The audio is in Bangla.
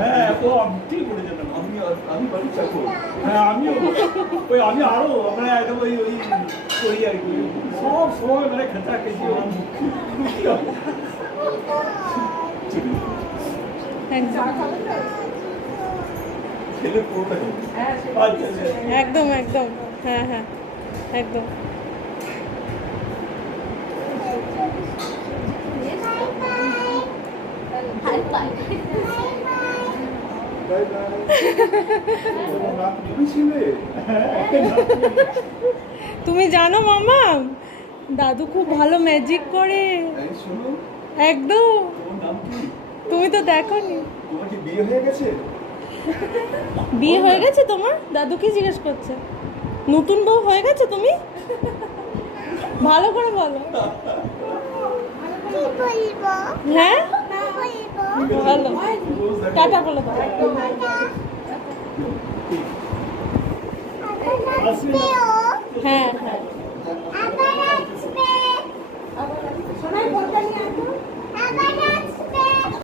হ্যাঁ তো আমি ঠিক বলেছেন, আমি বাড়ি চাকর। হ্যাঁ আমিও ওই আমি আরো আমরা একদম ওই ওই করি আর কি, সব সময় মানে খেতা খেয়েছি ছেলে পুরোটা একদম একদম, হ্যাঁ হ্যাঁ একদম। তুমি জানো মামা, দাদু খুব ভালো ম্যাজিক করে একদম। তুমি তো দেখোনি। তোমার কি বিয়ে হয়ে গেছে? বিয়ে হয়ে গেছে তোমার? দাদু কি জিজ্ঞেস করছে? নতুন বউ হয়ে গেছে তুমি? ভালো করে বলো। হ্যাঁ ভালো, টাটা বলে দাও। হ্যাঁ হ্যাঁ।